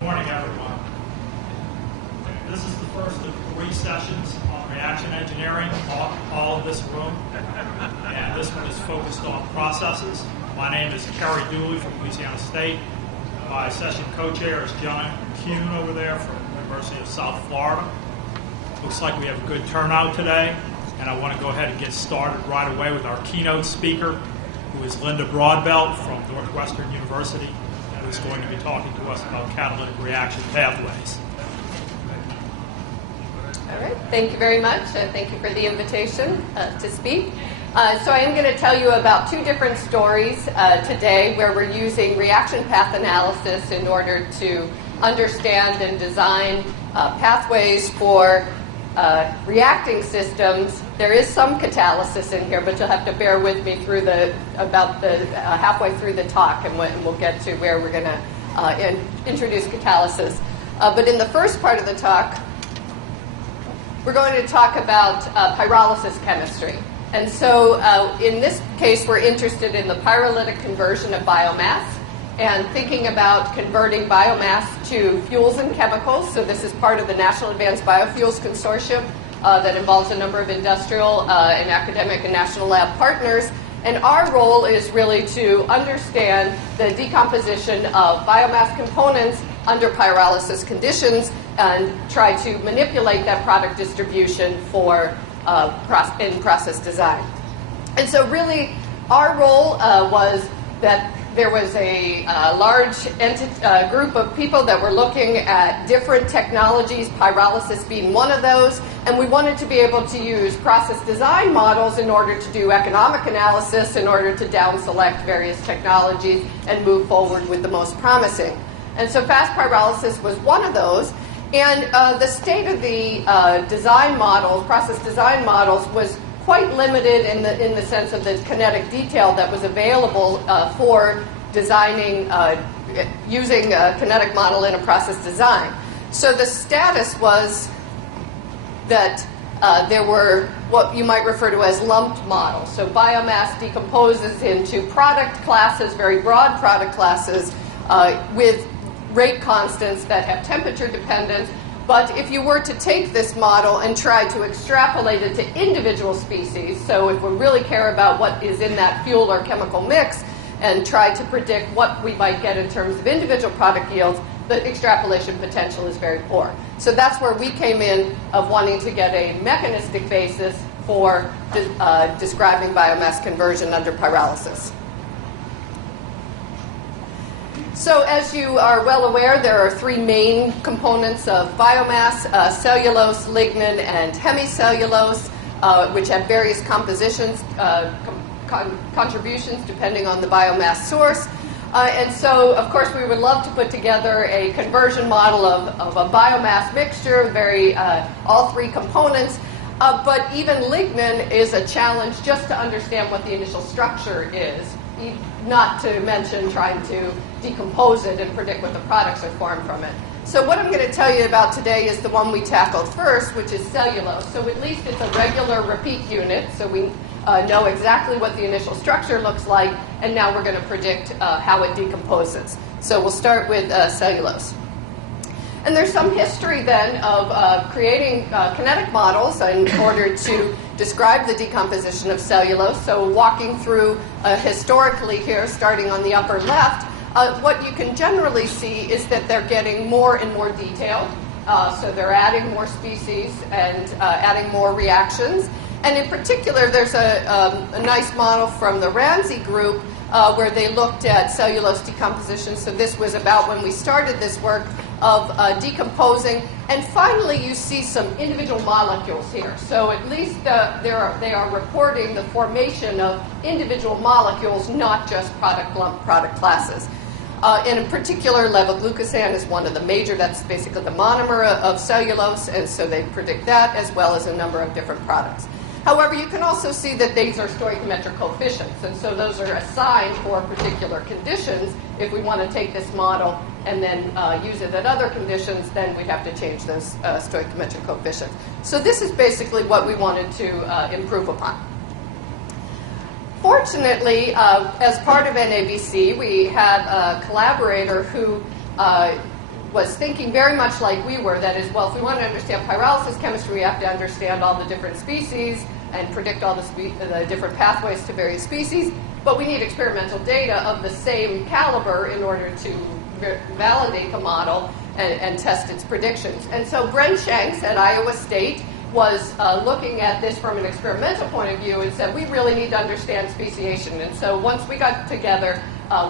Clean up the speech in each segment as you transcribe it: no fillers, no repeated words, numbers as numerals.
Good morning, everyone. This is the first of 3 sessions on reaction engineering, all of this room. And this one is focused on processes. My name is Kerry Dooley from Louisiana State. My session co-chair is John Kuhn over there from the University of South Florida. Looks like we have a good turnout today, and I want to go ahead and get started right away with our keynote speaker, who is Linda Broadbelt from Northwestern University, and who's going to be talking to us about catalytic reaction pathways. All right, thank you very much. Thank you for the invitation to speak. So I am going to tell you about 2 different stories today where we're using reaction path analysis in order to understand and design pathways for reacting systems. There is some catalysis in here, but you'll have to bear with me through halfway through the talk, and we'll get to where we're going to introduce catalysis. But in the first part of the talk, we're going to talk about pyrolysis chemistry. And so in this case, we're interested in the pyrolytic conversion of biomass and thinking about converting biomass to fuels and chemicals. So this is part of the National Advanced Biofuels Consortium that involves a number of industrial and academic and national lab partners. And our role is really to understand the decomposition of biomass components under pyrolysis conditions and try to manipulate that product distribution for in process design. And so really our role was that there was a large group of people that were looking at different technologies, pyrolysis being one of those, and we wanted to be able to use process design models in order to do economic analysis, in order to down select various technologies and move forward with the most promising. And so fast pyrolysis was one of those. And the state of the design models, process design models, was quite limited in the sense of the kinetic detail that was available for designing, using a kinetic model in a process design. So the status was that there were what you might refer to as lumped models. So biomass decomposes into product classes, very broad product classes, with rate constants that have temperature dependence. But if you were to take this model and try to extrapolate it to individual species, so if we really care about what is in that fuel or chemical mix and try to predict what we might get in terms of individual product yields, the extrapolation potential is very poor. So that's where we came in of wanting to get a mechanistic basis for describing biomass conversion under pyrolysis. So as you are well aware, there are 3 main components of biomass, cellulose, lignin, and hemicellulose, which have various compositions, contributions depending on the biomass source. And so, of course, we would love to put together a conversion model of a biomass mixture, all 3 components. But even lignin is a challenge just to understand what the initial structure is, not to mention trying to decompose it and predict what the products are formed from it. So what I'm going to tell you about today is the one we tackled first, which is cellulose. So at least it's a regular repeat unit, so we know exactly what the initial structure looks like, and now we're going to predict how it decomposes. So we'll start with cellulose. And there's some history then of creating kinetic models in order to describe the decomposition of cellulose. So walking through historically here, starting on the upper left, what you can generally see is that they're getting more and more detailed. So they're adding more species and adding more reactions. And in particular, there's a nice model from the Ramsey group where they looked at cellulose decomposition. So this was about when we started this work of decomposing. And finally, you see some individual molecules here. So at least they are reporting the formation of individual molecules, not just product classes. And in particular, levoglucosan is one of the major, that's basically the monomer of cellulose, and so they predict that as well as a number of different products. However, you can also see that these are stoichiometric coefficients, and so those are assigned for particular conditions. If we want to take this model and then use it at other conditions, then we have to change those stoichiometric coefficients. So this is basically what we wanted to improve upon. Fortunately, as part of NABC, we had a collaborator who was thinking very much like we were. That is, well, if we want to understand pyrolysis chemistry, we have to understand all the different species and predict all the different pathways to various species. But we need experimental data of the same caliber in order to validate the model and test its predictions. And so Brent Shanks at Iowa State was looking at this from an experimental point of view and said, we really need to understand speciation. And so once we got together,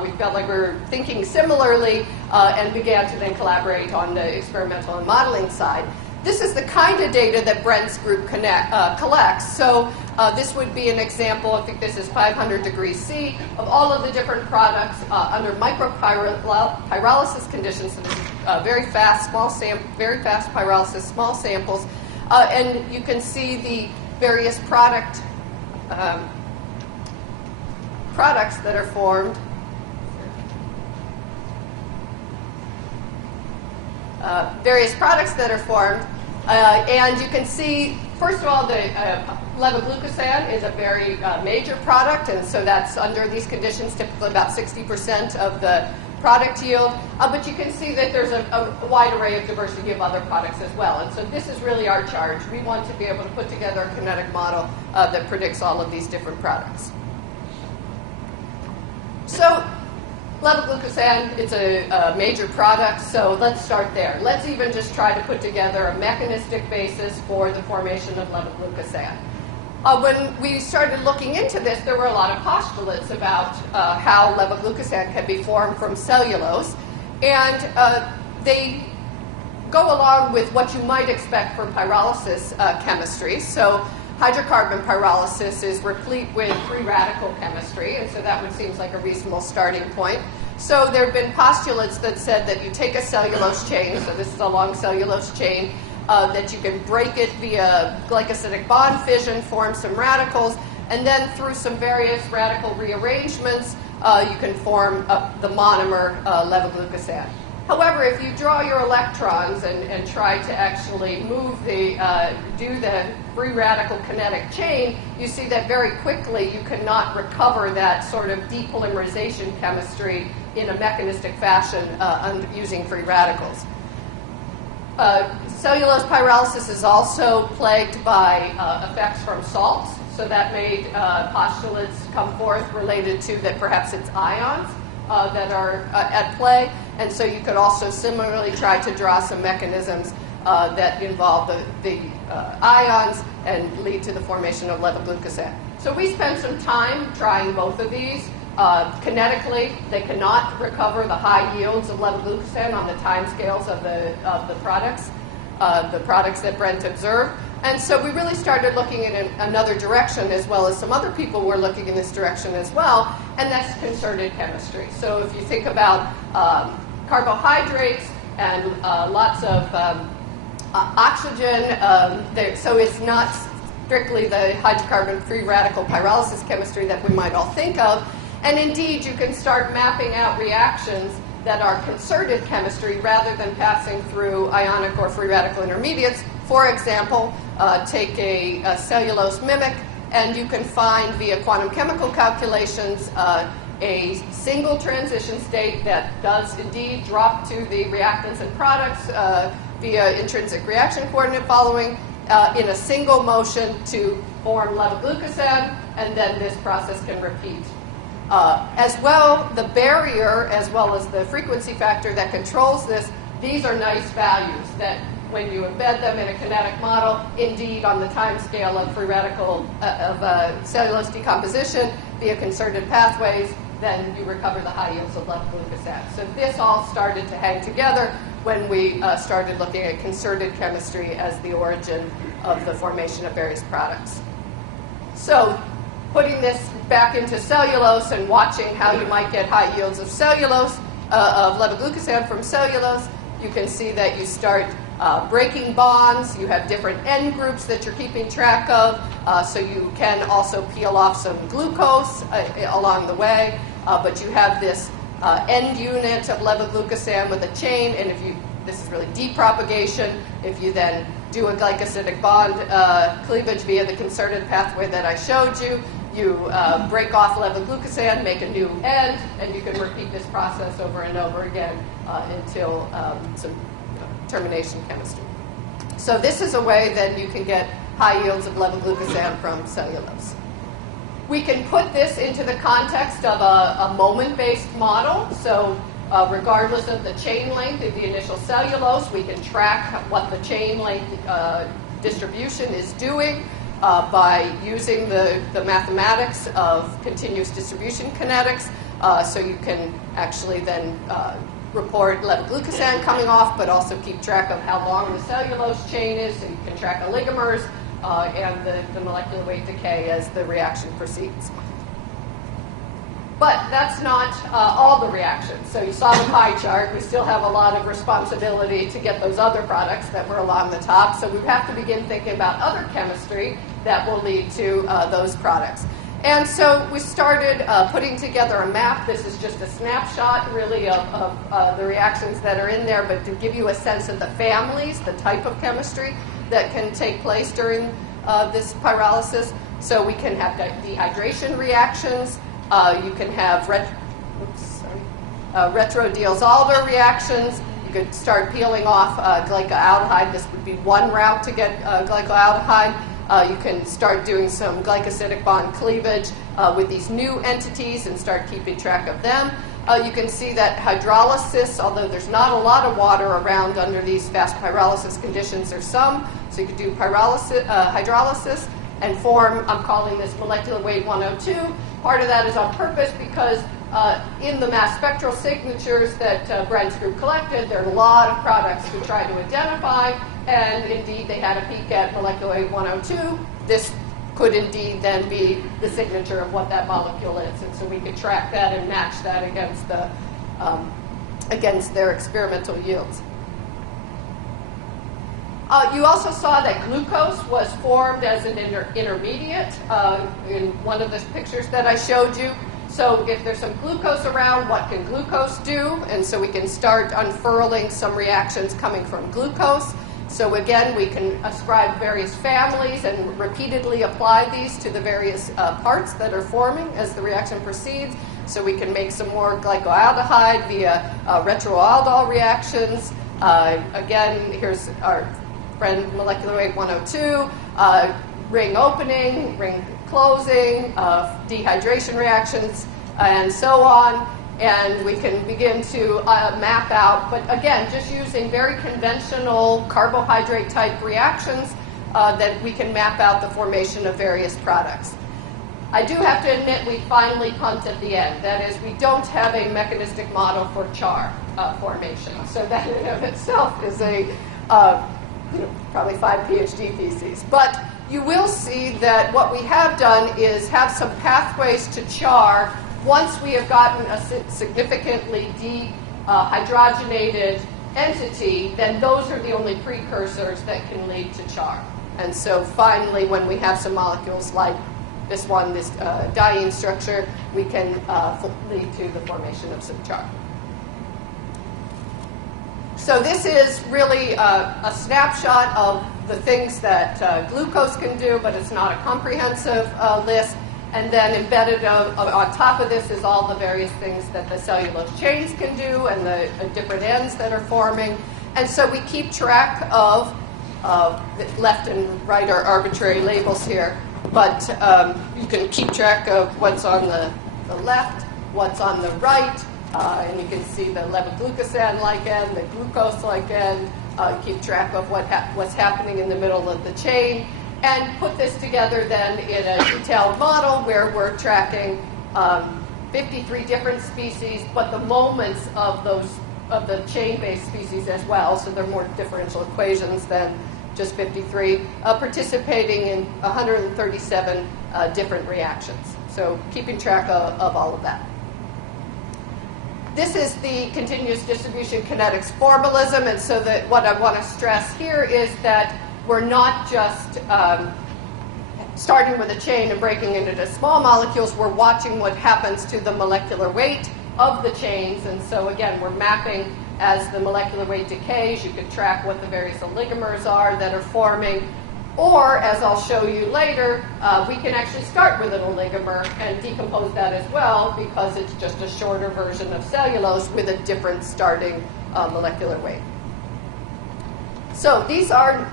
we felt like we were thinking similarly and began to then collaborate on the experimental and modeling side. This is the kind of data that Brent's group collects. So this would be an example, I think this is 500 degrees C, of all of the different products under micropyrolysis conditions. So this is very fast pyrolysis, small samples. And you can see the various products that are formed. And you can see, first of all, the levoglucosan is a very major product, and so that's under these conditions typically about 60% of the product yield. But you can see that there's a wide array of diversity of other products as well. And so this is really our charge. We want to be able to put together a kinetic model that predicts all of these different products. So levoglucosan is a major product, so let's start there. Let's even just try to put together a mechanistic basis for the formation of levoglucosan. When we started looking into this, there were a lot of postulates about how levoglucosan can be formed from cellulose, and they go along with what you might expect for pyrolysis chemistry. So hydrocarbon pyrolysis is replete with free radical chemistry, and so that would seem like a reasonable starting point. So there have been postulates that said that you take a cellulose chain, so this is a long cellulose chain, that you can break it via glycosidic bond fission, form some radicals, and then through some various radical rearrangements, you can form the monomer levoglucosan. However, if you draw your electrons and try to actually move do the free radical kinetic chain, you see that very quickly you cannot recover that sort of depolymerization chemistry in a mechanistic fashion using free radicals. Cellulose pyrolysis is also plagued by effects from salts, so that made postulates come forth related to that perhaps it's ions that are at play, and so you could also similarly try to draw some mechanisms that involve the ions and lead to the formation of levoglucosan. So we spent some time trying both of these. Kinetically, they cannot recover the high yields of levoglucosan on the timescales of the products that Brent observed. And so we really started looking in another direction, as well as some other people were looking in this direction as well, and that's concerted chemistry. So if you think about carbohydrates and lots of oxygen, so it's not strictly the hydrocarbon free radical pyrolysis chemistry that we might all think of. And indeed, you can start mapping out reactions that are concerted chemistry rather than passing through ionic or free radical intermediates. For example, take a cellulose mimic, and you can find via quantum chemical calculations a single transition state that does indeed drop to the reactants and products via intrinsic reaction coordinate following in a single motion to form levoglucosan, and then this process can repeat. As well, the barrier, as well as the frequency factor that controls this, these are nice values that when you embed them in a kinetic model, indeed on the time scale of free radical cellulose decomposition via concerted pathways, then you recover the high yields of levoglucosan. So this all started to hang together when we started looking at concerted chemistry as the origin of the formation of various products. So putting this back into cellulose and watching how you might get high yields of cellulose, of levoglucosan from cellulose, you can see that you start breaking bonds. You have different end groups that you're keeping track of, so you can also peel off some glucose along the way, but you have this end unit of levoglucosan with a chain, and this is really depropagation. If you then do a glycosidic bond cleavage via the concerted pathway that I showed you, you break off levoglucosan, make a new end, and you can repeat this process over and over again until some termination chemistry. So this is a way that you can get high yields of levoglucosan from cellulose. We can put this into the context of a moment-based model. So regardless of the chain length of the initial cellulose, we can track what the chain length distribution is doing by using the mathematics of continuous distribution kinetics. So you can actually then report levoglucosan coming off, but also keep track of how long the cellulose chain is, so you can track oligomers and the molecular weight decay as the reaction proceeds. But that's not all the reactions. So you saw the pie chart. We still have a lot of responsibility to get those other products that were along the top. So we have to begin thinking about other chemistry that will lead to those products. And so we started putting together a map. This is just a snapshot, really, of the reactions that are in there, but to give you a sense of the families, the type of chemistry that can take place during this pyrolysis. So we can have dehydration reactions. You can have retro-Diels-Alder reactions. You could start peeling off glycoaldehyde. This would be one route to get glycoaldehyde. You can start doing some glycosidic bond cleavage with these new entities and start keeping track of them. You can see that hydrolysis, although there's not a lot of water around under these fast pyrolysis conditions, there's some. So you could do hydrolysis and form, I'm calling this molecular weight 102. Part of that is on purpose because in the mass spectral signatures that Brent's group collected, there are a lot of products to try to identify, and indeed they had a peek at molecular weight 102. This could indeed then be the signature of what that molecule is, and so we could track that and match that against their experimental yields. You also saw that glucose was formed as an intermediate in one of the pictures that I showed you. So if there's some glucose around, what can glucose do? And so we can start unfurling some reactions coming from glucose. So again, we can ascribe various families and repeatedly apply these to the various parts that are forming as the reaction proceeds. So we can make some more glycoaldehyde via retroaldol reactions. Again, here's our friend molecular weight 102, ring opening, ring closing, dehydration reactions, and so on. And we can begin to map out, but again, just using very conventional carbohydrate type reactions that we can map out the formation of various products. I do have to admit we finally pumped at the end. That is, we don't have a mechanistic model for char formation. So that in and of itself is a probably 5 PhD theses. But you will see that what we have done is have some pathways to char. Once we have gotten a significantly dehydrogenated entity, then those are the only precursors that can lead to char. And so finally, when we have some molecules like this one, this diene structure, we can lead to the formation of some char. So this is really a snapshot of the things that glucose can do, but it's not a comprehensive list. And then embedded on top of this is all the various things that the cellulose chains can do and the different ends that are forming. And so we keep track of left and right are arbitrary labels here, but you can keep track of what's on the left, what's on the right, and you can see the levoglucosan-like end, the glucose-like end. Keep track of what's happening in the middle of the chain, and put this together then in a detailed model where we're tracking 53 different species, but the moments of the chain-based species as well, so they're more differential equations than just 53, participating in 137 different reactions. So keeping track of all of that. This is the continuous distribution kinetics formalism, and so that what I want to stress here is that we're not just starting with a chain and breaking it into small molecules. We're watching what happens to the molecular weight of the chains, and so again, we're mapping as the molecular weight decays. You can track what the various oligomers are that are forming. Or, as I'll show you later, we can actually start with an oligomer and decompose that as well because it's just a shorter version of cellulose with a different starting molecular weight. So these are,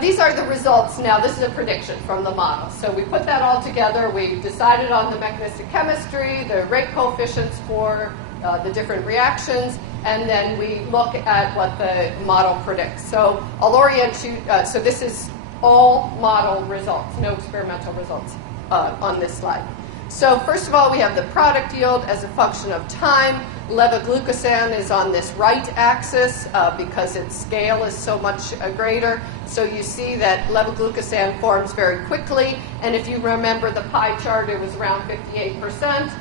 these are the results. Now, this is a prediction from the model. So we put that all together. We decided on the mechanistic chemistry, the rate coefficients for the different reactions, and then we look at what the model predicts. So I'll orient you. So this is all model results, no experimental results on this slide. So first of all, we have the product yield as a function of time. Levoglucosan is on this right axis because its scale is so much greater. So you see that levoglucosan forms very quickly. And if you remember the pie chart, it was around 58%.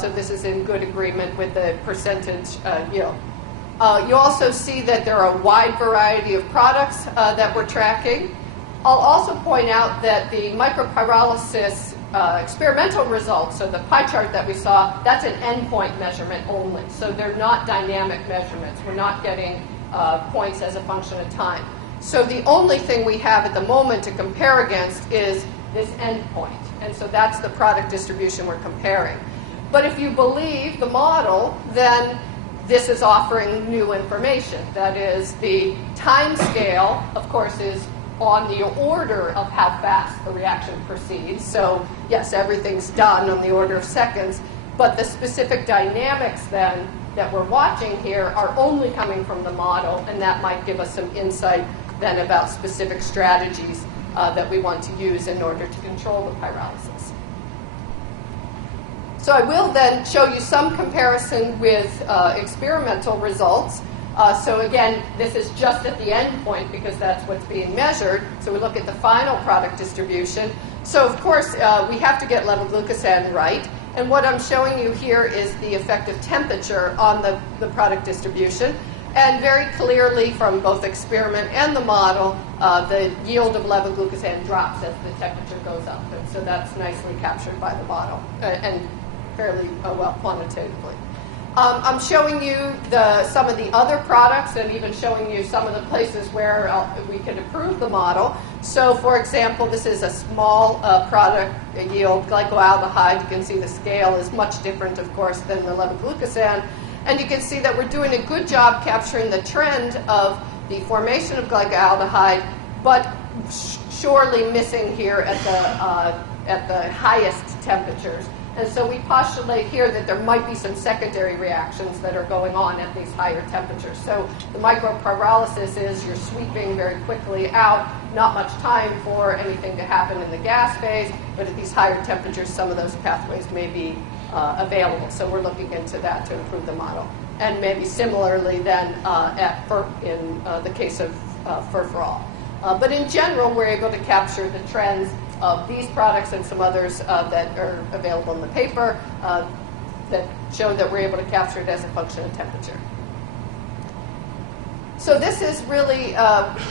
So this is in good agreement with the percentage yield. You also see that there are a wide variety of products that we're tracking. I'll also point out that the micropyrolysis experimental results, so the pie chart that we saw, that's an endpoint measurement only. So they're not dynamic measurements. We're not getting points as a function of time. So the only thing we have at the moment to compare against is this endpoint. And so that's the product distribution we're comparing. But if you believe the model, then this is offering new information. That is, the time scale, of course, is on the order of how fast the reaction proceeds. So, yes, everything's done on the order of seconds. But the specific dynamics, then, that we're watching here are only coming from the model, and that might give us some insight, then, about specific strategies that we want to use in order to control the pyrolysis. So I will then show you some comparison with experimental results. So again, this is just at the end point because that's what's being measured. So we look at the final product distribution. So of course, we have to get levoglucosan right. And what I'm showing you here is the effective temperature on the product distribution. And very clearly from both experiment and the model, the yield of levoglucosan drops as the temperature goes up. And so that's nicely captured by the model and fairly well quantitatively. I'm showing you some of the other products and even showing you some of the places where we can improve the model. So, for example, this is a small product yield, glycoaldehyde. You can see the scale is much different, of course, than the levoglucosan. And you can see that we're doing a good job capturing the trend of the formation of glycoaldehyde, but surely missing here at the highest temperatures. And so we postulate here that there might be some secondary reactions that are going on at these higher temperatures. So the micropyrolysis is you're sweeping very quickly out, not much time for anything to happen in the gas phase, but at these higher temperatures, some of those pathways may be available. So we're looking into that to improve the model. And maybe similarly then in the case of furfural. But in general, we're able to capture the trends of these products and some others that are available in the paper that show that we're able to capture it as a function of temperature. So this is really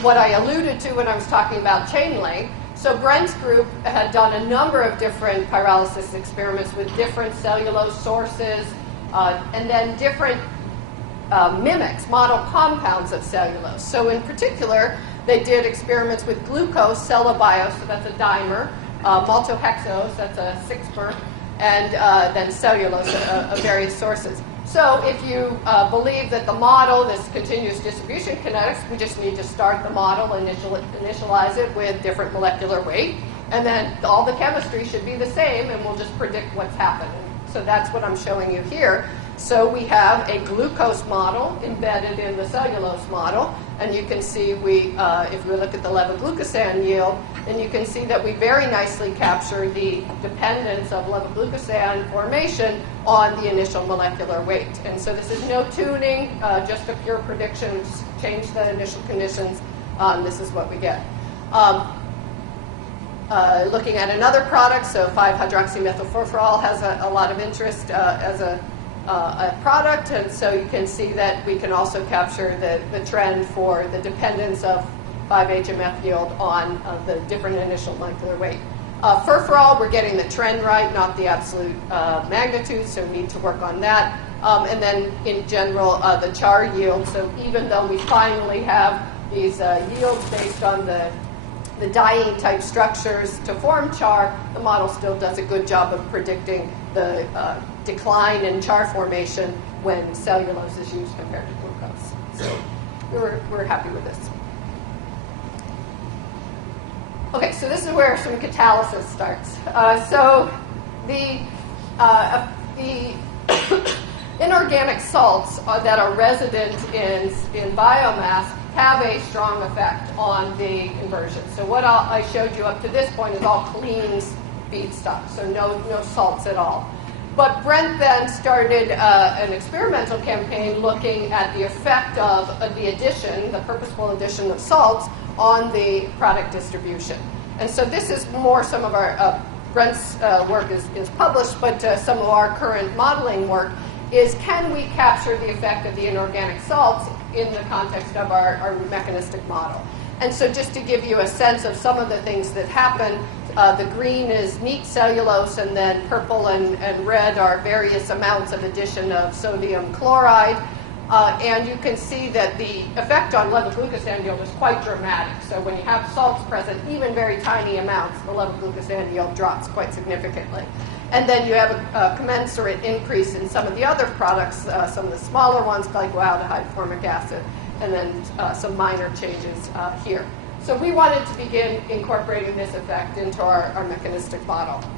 what I alluded to when I was talking about chain length. So Brent's group had done a number of different pyrolysis experiments with different cellulose sources and then different mimics, model compounds of cellulose. So in particular, they did experiments with glucose, cellobio, so that's a dimer, maltohexose, that's a sixmer, and then cellulose of various sources. So if you believe that the model, this continuous distribution kinetics, we just need to start the model, initialize it with different molecular weight, and then all the chemistry should be the same, and we'll just predict what's happening. So that's what I'm showing you here. So we have a glucose model embedded in the cellulose model, and you can see if we look at the levoglucosan yield, then you can see that we very nicely capture the dependence of levoglucosan formation on the initial molecular weight. And so this is no tuning, just a pure prediction. Just change the initial conditions. This is what we get. Looking at another product, so 5-hydroxymethylfurfural has a lot of interest as a product, and so you can see that we can also capture the trend for the dependence of 5-HMF yield on the different initial molecular weight. Furfural, we're getting the trend right, not the absolute magnitude, so we need to work on that. And then in general, the char yield, so even though we finally have these yields based on the diene type structures to form char, the model still does a good job of predicting the decline in char formation when cellulose is used compared to glucose. So we're happy with this. Okay, so this is where some catalysis starts. So the inorganic salts that are resident in biomass have a strong effect on the conversion. So what I showed you up to this point is all clean feedstock, so no salts at all. But Brent then started an experimental campaign looking at the effect of the addition, the purposeful addition of salts, on the product distribution. And so this is more some of our, Brent's work is published, but some of our current modeling work is, can we capture the effect of the inorganic salts in the context of our mechanistic model? And so just to give you a sense of some of the things that happen, the green is neat cellulose, and then purple and red are various amounts of addition of sodium chloride. And you can see that the effect on levo-glucosandiol is quite dramatic. So when you have salts present, even very tiny amounts, the levo-glucosandiol drops quite significantly. And then you have a commensurate increase in some of the other products, some of the smaller ones, glycoaldehyde, formic acid, and then some minor changes here. So we wanted to begin incorporating this effect into our mechanistic model.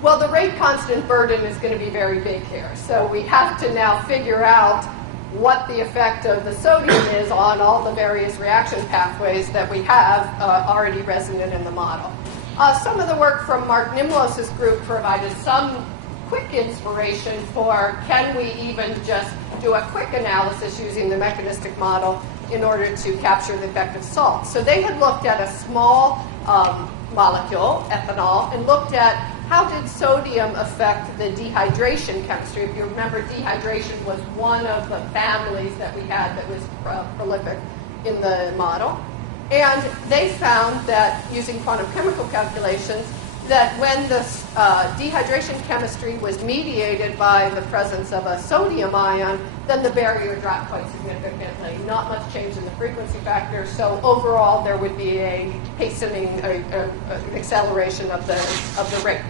Well, the rate constant burden is going to be very big here. So we have to now figure out what the effect of the sodium is on all the various reaction pathways that we have already resonant in the model. Some of the work from Mark Nimlos' group provided some quick inspiration for, can we even just do a quick analysis using the mechanistic model in order to capture the effect of salt. So they had looked at a small molecule, ethanol, and looked at how did sodium affect the dehydration chemistry. If you remember, dehydration was one of the families that we had that was prolific in the model. And they found that, using quantum chemical calculations, that when the dehydration chemistry was mediated by the presence of a sodium ion, then the barrier dropped quite significantly. Not much change in the frequency factor, so overall there would be a hastening, an acceleration of the rate.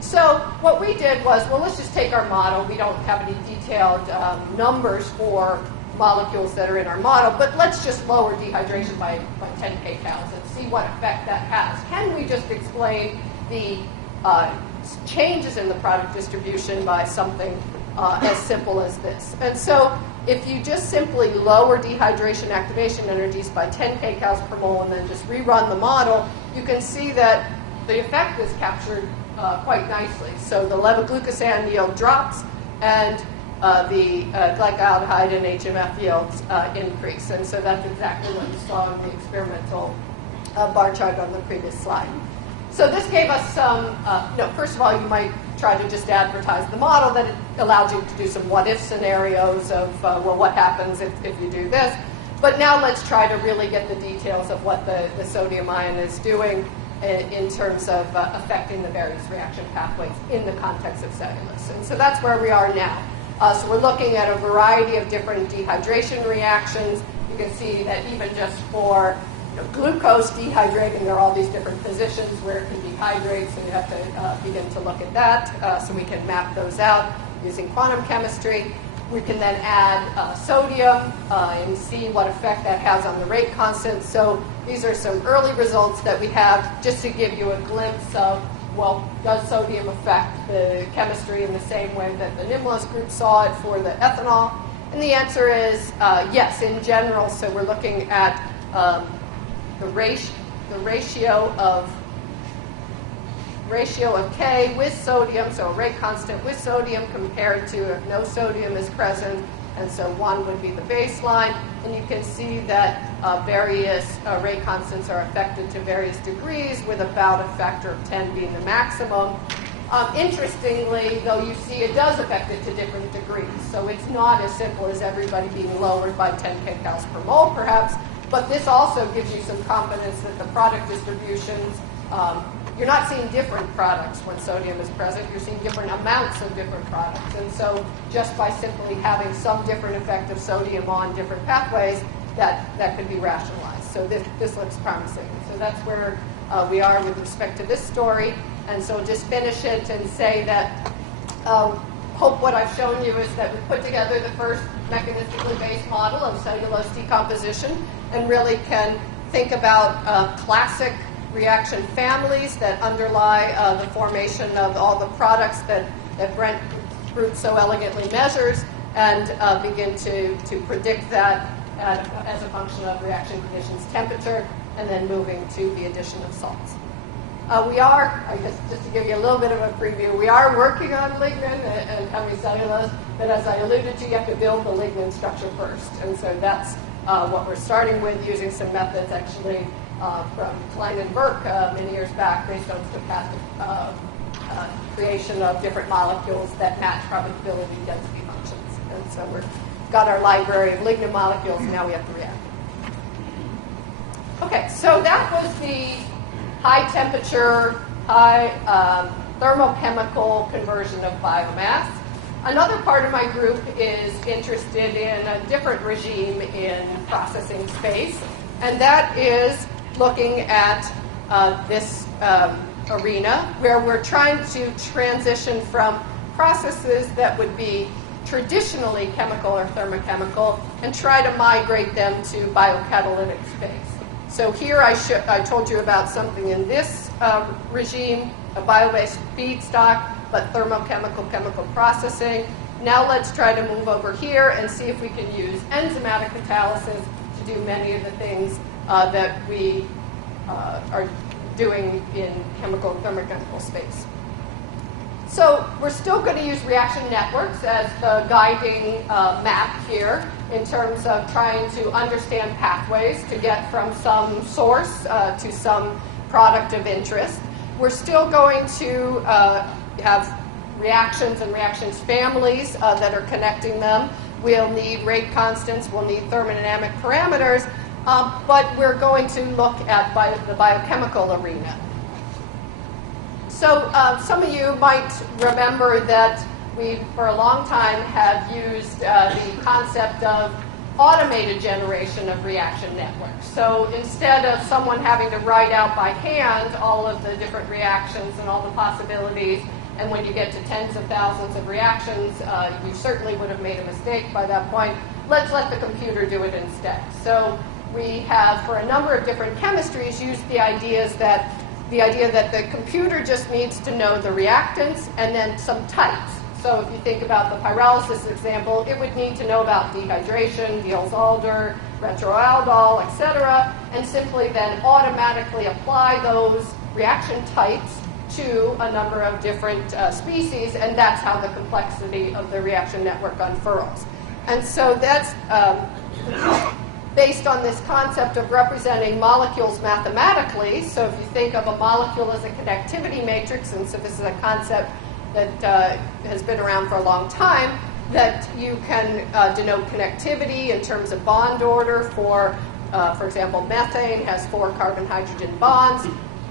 So what we did was, well, let's just take our model. We don't have any detailed numbers for molecules that are in our model, but let's just lower dehydration by 10 kcal and see what effect that has. Can we just explain the changes in the product distribution by something as simple as this? And so if you just simply lower dehydration activation energies by 10 kcal per mole and then just rerun the model, you can see that the effect is captured quite nicely. So the levo-glucosandiol drops, and the glycoaldehyde and HMF yields increase. And so that's exactly what you saw in the experimental bar chart on the previous slide. So this gave us some, first of all, you might try to just advertise the model, that it allows you to do some what-if scenarios of, well, what happens if you do this. But now let's try to really get the details of what the sodium ion is doing in terms of affecting the various reaction pathways in the context of cellulose. And so that's where we are now. So we're looking at a variety of different dehydration reactions. You can see that even just for glucose dehydrating, there are all these different positions where it can dehydrate, so you have to begin to look at that. So we can map those out using quantum chemistry. We can then add sodium and see what effect that has on the rate constant. So these are some early results that we have, just to give you a glimpse of, well, does sodium affect the chemistry in the same way that the Nimlos group saw it for the ethanol? And the answer is yes, in general. So we're looking at the ratio of K with sodium, so a rate constant with sodium compared to if no sodium is present, and so 1 would be the baseline. And you can see that various rate constants are affected to various degrees, with about a factor of 10 being the maximum. Interestingly, though, you see it does affect it to different degrees. So it's not as simple as everybody being lowered by 10 kcal per mole, perhaps, but this also gives you some confidence that the product distributions, you're not seeing different products when sodium is present. You're seeing different amounts of different products. And so just by simply having some different effect of sodium on different pathways that could be rationalized. So this looks promising. So that's where we are with respect to this story. And so just finish it and say that hope what I've shown you is that we put together the first mechanistically based model of cellulose decomposition and really can think about classic reaction families that underlie the formation of all the products that Brent Root so elegantly measures, and begin to predict that as a function of reaction conditions, temperature, and then moving to the addition of salts. We are, I guess just to give you a little bit of a preview, we are working on lignin and hemicellulose, but as I alluded to, you have to build the lignin structure first. And so that's what we're starting with, using some methods actually from Klein and Burke many years back based on stochastic creation of different molecules that match probability density functions. And so we've got our library of lignin molecules, and now we have to react. Okay, so that was the high temperature, high thermochemical conversion of biomass. Another part of my group is interested in a different regime in processing space, and that is looking at this arena where we're trying to transition from processes that would be traditionally chemical or thermochemical and try to migrate them to biocatalytic space. So here I told you about something in this regime, a bio-based feedstock, but thermochemical chemical processing. Now let's try to move over here and see if we can use enzymatic catalysis to do many of the things that we are doing in chemical and thermochemical space. So we're still going to use reaction networks as the guiding map here in terms of trying to understand pathways to get from some source to some product of interest. We're still going to have reactions and reactions families that are connecting them. We'll need rate constants, we'll need thermodynamic parameters, but we're going to look at the biochemical arena. So some of you might remember that we, for a long time, have used the concept of automated generation of reaction networks. So instead of someone having to write out by hand all of the different reactions and all the possibilities, and when you get to tens of thousands of reactions, you certainly would have made a mistake by that point. Let's let the computer do it instead. So we have, for a number of different chemistries, used the idea that the computer just needs to know the reactants and then some types. So if you think about the pyrolysis example, it would need to know about dehydration, Diels-Alder, retroaldol, etc., and simply then automatically apply those reaction types to a number of different species, and that's how the complexity of the reaction network unfurls. And so that's based on this concept of representing molecules mathematically. So if you think of a molecule as a connectivity matrix, and so this is a concept that has been around for a long time, that you can denote connectivity in terms of bond order for example, methane has 4 carbon-hydrogen bonds,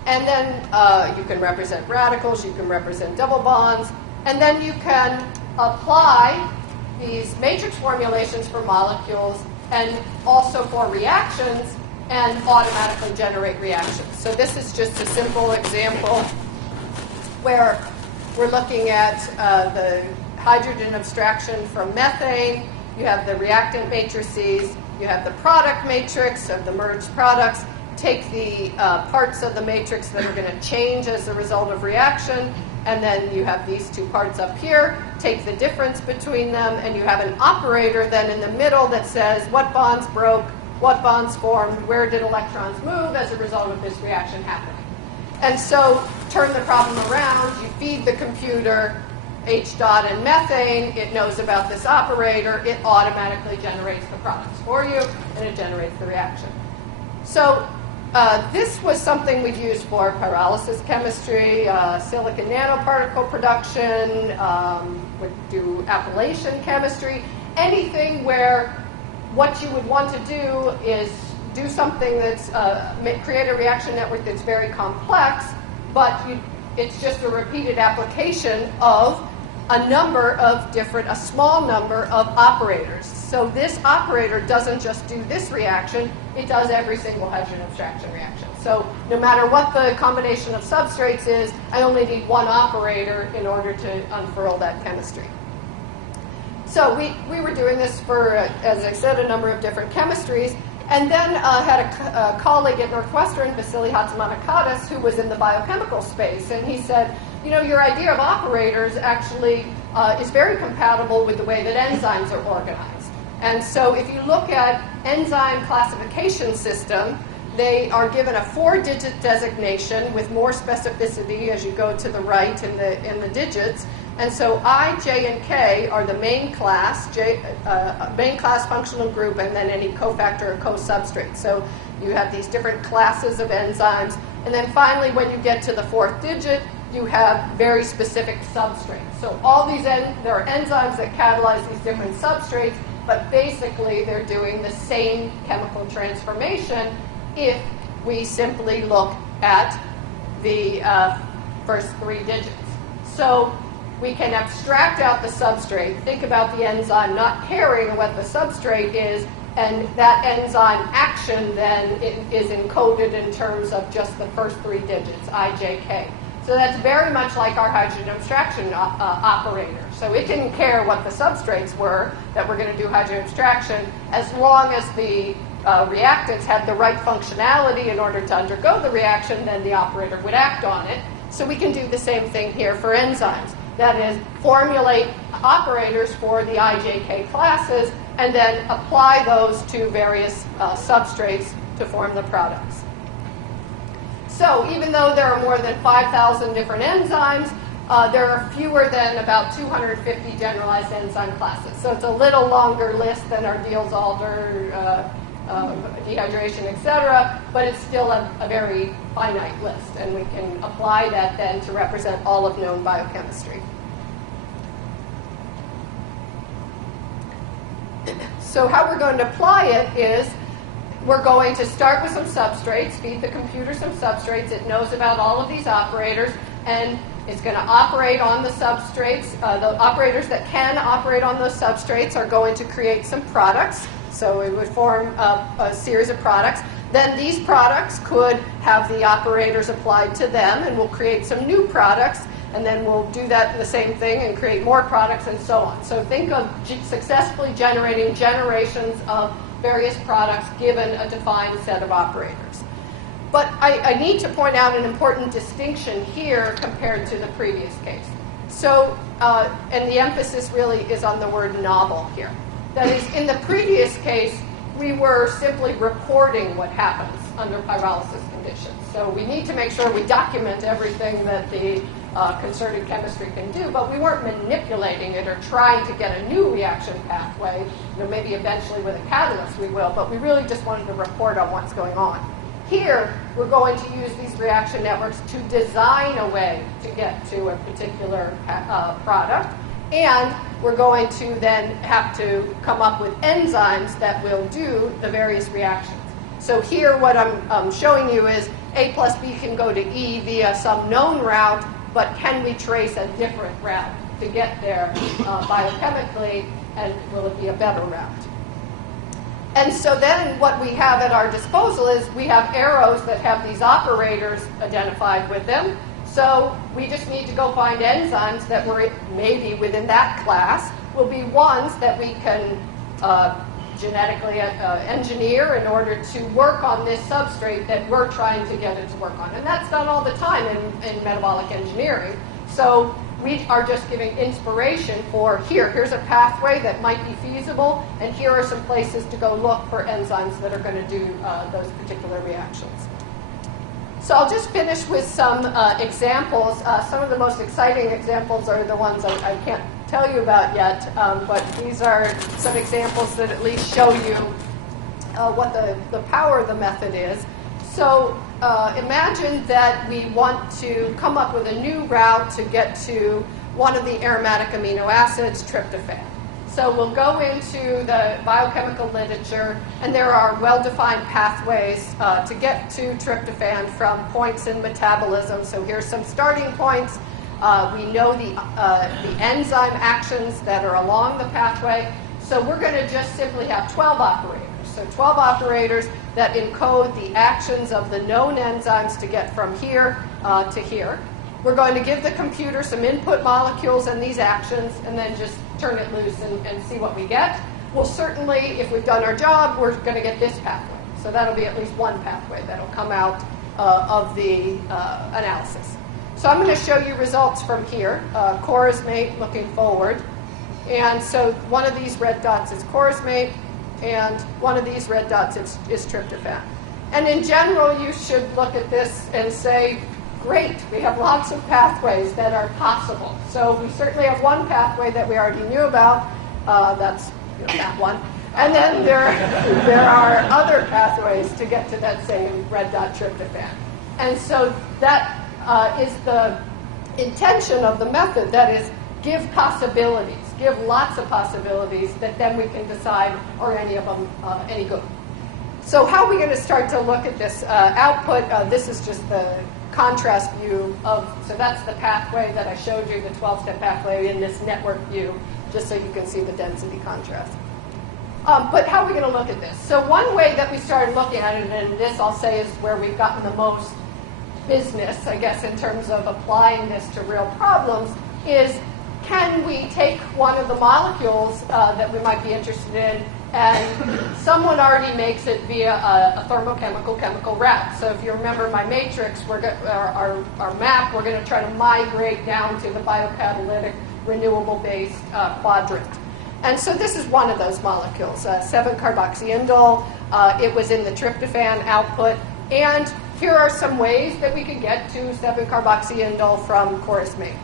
and then you can represent radicals, you can represent double bonds, and then you can apply these matrix formulations for molecules and also for reactions, and automatically generate reactions. So this is just a simple example where we're looking at the hydrogen abstraction from methane. You have the reactant matrices. You have the product matrix of the merged products. Take the parts of the matrix that are going to change as a result of reaction, and then you have these 2 parts up here. Take the difference between them, and you have an operator then in the middle that says what bonds broke, what bonds formed, where did electrons move as a result of this reaction happening. And so turn the problem around. You feed the computer H dot and methane. It knows about this operator. It automatically generates the products for you, and it generates the reaction. So this was something we've used for pyrolysis chemistry, silicon nanoparticle production, we do appellation chemistry, anything where what you would want to do is do something that's, create a reaction network that's very complex, but it's just a repeated application of a small number of operators. So this operator doesn't just do this reaction, it does every single hydrogen abstraction reaction. So no matter what the combination of substrates is, I only need one operator in order to unfurl that chemistry. So we were doing this for, as I said, a number of different chemistries, and then had a colleague at Northwestern, Vasily Hatzimanakadis, who was in the biochemical space, and he said, you know, your idea of operators actually is very compatible with the way that enzymes are organized. And so if you look at Enzyme Classification system, they are given a 4-digit designation with more specificity as you go to the right in the digits. And so I, J, and K are the main class, main class functional group, and then any cofactor or co-substrate. So you have these different classes of enzymes. And then finally, when you get to the 4th digit, you have very specific substrates. So all these, there are enzymes that catalyze these different substrates, but basically they're doing the same chemical transformation if we simply look at the first 3 digits. So we can abstract out the substrate, think about the enzyme not caring what the substrate is, and that enzyme action then is encoded in terms of just the first 3 digits, I, J, K. So that's very much like our hydrogen abstraction operator. So it didn't care what the substrates were that we're going to do hydrogen abstraction, as long as the reactants had the right functionality in order to undergo the reaction, then the operator would act on it. So we can do the same thing here for enzymes. That is, formulate operators for the IJK classes and then apply those to various substrates to form the products. So even though there are more than 5,000 different enzymes, there are fewer than about 250 generalized enzyme classes. So it's a little longer list than our Diels-Alder, dehydration, etc., but it's still a very finite list, and we can apply that then to represent all of known biochemistry. So how we're going to apply it is we're going to start with some substrates, feed the computer some substrates. It knows about all of these operators, and it's going to operate on the substrates. The operators that can operate on those substrates are going to create some products. So it would form a series of products. Then these products could have the operators applied to them, and we'll create some new products, and then we'll do that the same thing and create more products and so on. So think of successfully generating generations of various products given a defined set of operators. But I need to point out an important distinction here compared to the previous case. So, and the emphasis really is on the word novel here. That is, in the previous case, we were simply reporting what happens under pyrolysis conditions. So we need to make sure we document everything that the concerted chemistry can do, but we weren't manipulating it or trying to get a new reaction pathway. You know, maybe eventually with a catalyst we will, but we really just wanted to report on what's going on. Here, we're going to use these reaction networks to design a way to get to a particular product, and we're going to then have to come up with enzymes that will do the various reactions. So here what I'm showing you is A plus B can go to E via some known route, but can we trace a different route to get there biochemically, and will it be a better route? And so then what we have at our disposal is we have arrows that have these operators identified with them. So we just need to go find enzymes that were maybe within that class, will be ones that we can genetically engineer in order to work on this substrate that we're trying to get it to work on. And that's done all the time in metabolic engineering. So we are just giving inspiration for here's a pathway that might be feasible, and here are some places to go look for enzymes that are going to do those particular reactions. So I'll just finish with some examples. Some of the most exciting examples are the ones I can't tell you about yet, but these are some examples that at least show you what the power of the method is. So imagine that we want to come up with a new route to get to one of the aromatic amino acids, tryptophan. So we'll go into the biochemical literature, and there are well-defined pathways to get to tryptophan from points in metabolism. So here's some starting points. We know the enzyme actions that are along the pathway. So we're going to just simply have 12 operators. So 12 operators that encode the actions of the known enzymes to get from here to here. We're going to give the computer some input molecules and these actions, and then just turn it loose and see what we get. Well, certainly, if we've done our job, we're going to get this pathway. So that'll be at least one pathway that'll come out of the analysis. So I'm going to show you results from here. Chorus mate looking forward. And so one of these red dots is chorus mate, and one of these red dots is tryptophan. And in general, you should look at this and say, great, we have lots of pathways that are possible. So we certainly have one pathway that we already knew about. That's that one. And then there are other pathways to get to that same red dot tryptophan. And so that is the intention of the method. That is, give possibilities, give lots of possibilities that then we can decide are any of them any good. So how are we going to start to look at this output? This is just the contrast view of, so that's the pathway that I showed you, the 12-step pathway in this network view, just so you can see the density contrast. But how are we going to look at this? So one way that we started looking at it, and this I'll say is where we've gotten the most business, I guess, in terms of applying this to real problems, is can we take one of the molecules that we might be interested in, and someone already makes it via a thermochemical chemical route. So if you remember my matrix, our map, we're going to try to migrate down to the biocatalytic renewable-based quadrant. And so this is one of those molecules, 7-carboxyindole. It was in the tryptophan output. And here are some ways that we could get to 7-carboxyindole from chorus mate.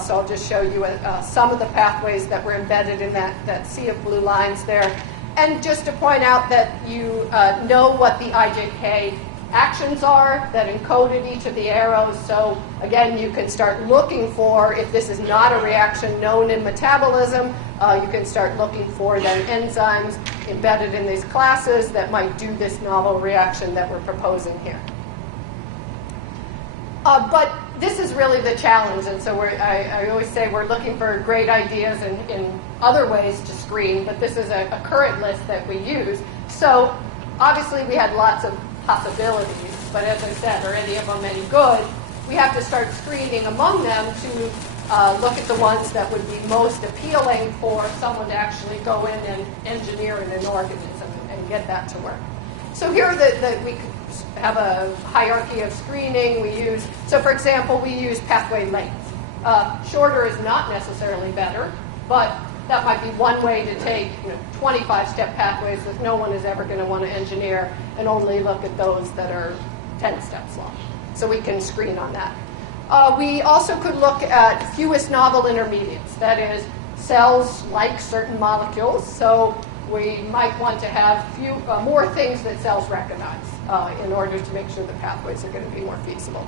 So I'll just show you some of the pathways that were embedded in that sea of blue lines there. And just to point out that you know what the IJK actions are that encoded each of the arrows. So again, you can start looking for, if this is not a reaction known in metabolism, you can start looking for then enzymes embedded in these classes that might do this novel reaction that we're proposing here. But this is really the challenge, and so I always say we're looking for great ideas in other ways to screen, but this is a current list that we use. So obviously we had lots of possibilities, but as I said, are any of them any good? We have to start screening among them to look at the ones that would be most appealing for someone to actually go in and engineer in an organism and get that to work. So here we have a hierarchy of screening. We use, so for example, we use pathway length. Shorter is not necessarily better, but that might be one way to take 25-step pathways that no one is ever going to want to engineer and only look at those that are 10 steps long. So we can screen on that. We also could look at fewest novel intermediates. That is, cells like certain molecules. So we might want to have more things that cells recognize in order to make sure the pathways are going to be more feasible.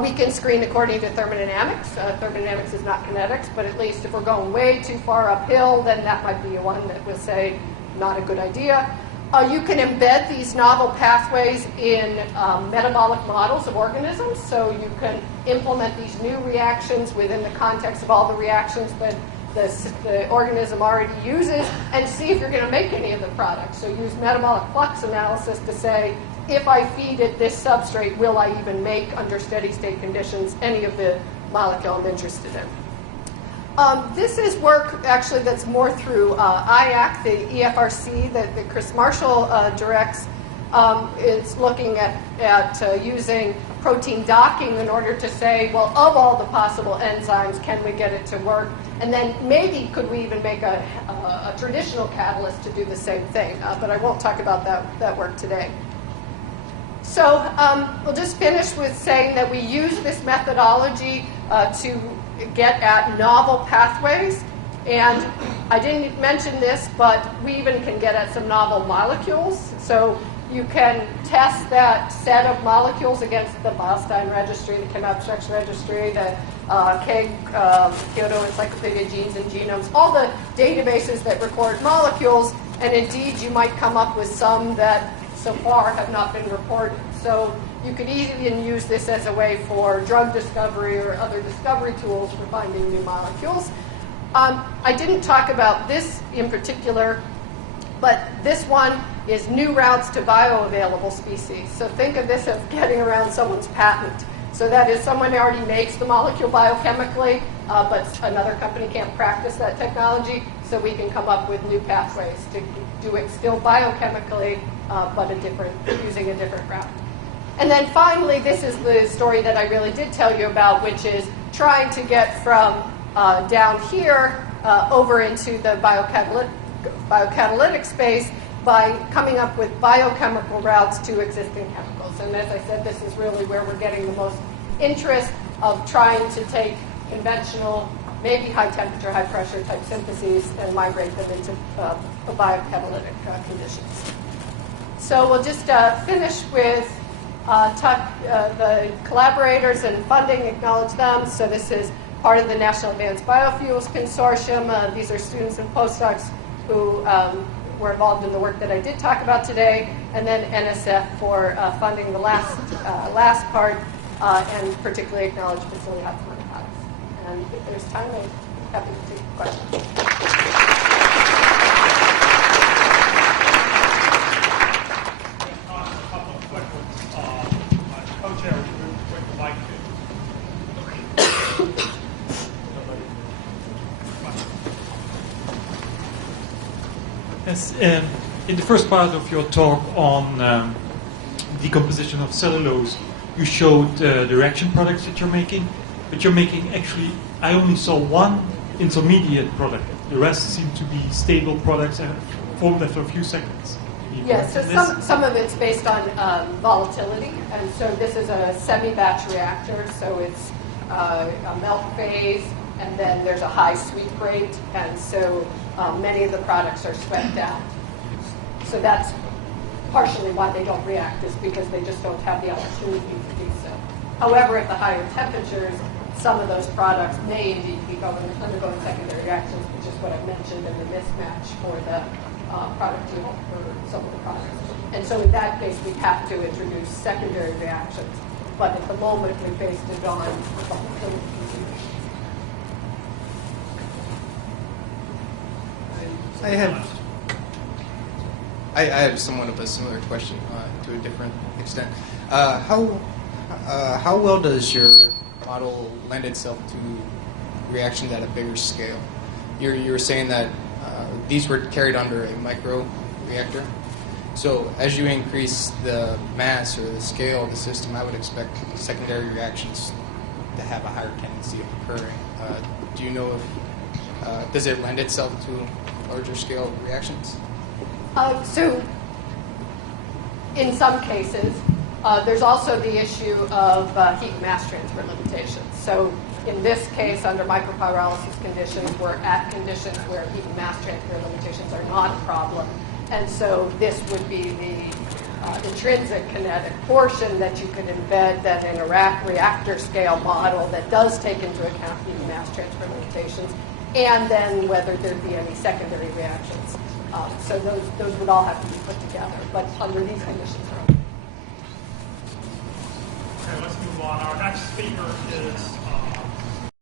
We can screen according to thermodynamics. Thermodynamics is not kinetics, but at least if we're going way too far uphill, then that might be one that would say not a good idea. You can embed these novel pathways in metabolic models of organisms. So you can implement these new reactions within the context of all the reactions that the organism already uses and see if you're going to make any of the products. So use metabolic flux analysis to say, if I feed it this substrate, will I even make, under steady state conditions, any of the molecule I'm interested in? This is work, actually, that's more through IAC, the EFRC, that Chris Marshall directs. It's looking at using protein docking in order to say, well, of all the possible enzymes, can we get it to work? And then maybe could we even make a traditional catalyst to do the same thing? But I won't talk about that work today. So we'll just finish with saying that we use this methodology to get at novel pathways. And I didn't mention this, but we even can get at some novel molecules. So you can test that set of molecules against the Beilstein registry, the Chem Abstracts registry, the Kyoto Encyclopedia of Genes and Genomes, all the databases that record molecules. And indeed, you might come up with some that so far have not been reported. So you could even use this as a way for drug discovery or other discovery tools for finding new molecules. I didn't talk about this in particular, but this one is new routes to bioavailable species. So think of this as getting around someone's patent. So that is, someone already makes the molecule biochemically, but another company can't practice that technology, so we can come up with new pathways to do it still biochemically, but using a different route. And then finally, this is the story that I really did tell you about, which is trying to get from down here over into the biocatalytic space by coming up with biochemical routes to existing chemicals. And as I said, this is really where we're getting the most interest of trying to take conventional, maybe high temperature, high pressure type syntheses and migrate them into biocatalytic conditions. So we'll just finish with the collaborators and funding, acknowledge them. So this is part of the National Advanced Biofuels Consortium. These are students and postdocs who were involved in the work that I did talk about today, and then NSF for funding the last part, and particularly acknowledge Facility Hoffman. And if there's time, I'm happy to take questions. A couple of quick ones. My co-chair would like to. Yes, in the first part of your talk on decomposition of cellulose, you showed the reaction products that you're making, but you're making actually, I only saw one intermediate product. The rest seem to be stable products and formed after a few seconds. Yes, so some of it's based on volatility, and so this is a semi-batch reactor, so it's a melt phase, and then there's a high sweep rate, and so many of the products are swept out. So that's partially why they don't react, is because they just don't have the opportunity to do so. However, at the higher temperatures, some of those products may indeed be undergoing secondary reactions, which is what I mentioned in the mismatch for the product yield for some of the products. And so in that case, we have to introduce secondary reactions. But at the moment, we based it on volatility. I have somewhat of a similar question to a different extent. How well does your model lend itself to reactions at a bigger scale? You were saying that these were carried under a micro reactor. So as you increase the mass or the scale of the system, I would expect secondary reactions to have a higher tendency of occurring. Do you know if does it lend itself to larger scale reactions? So in some cases, there's also the issue of heat and mass transfer limitations. So in this case, under micropyrolysis conditions, we're at conditions where heat and mass transfer limitations are not a problem. And so this would be the intrinsic kinetic portion that you could embed that in a reactor scale model that does take into account heat and mass transfer limitations, and then whether there'd be any secondary reactions. So those would all have to be put together, but under these conditions. Okay, let's move on. Our next speaker is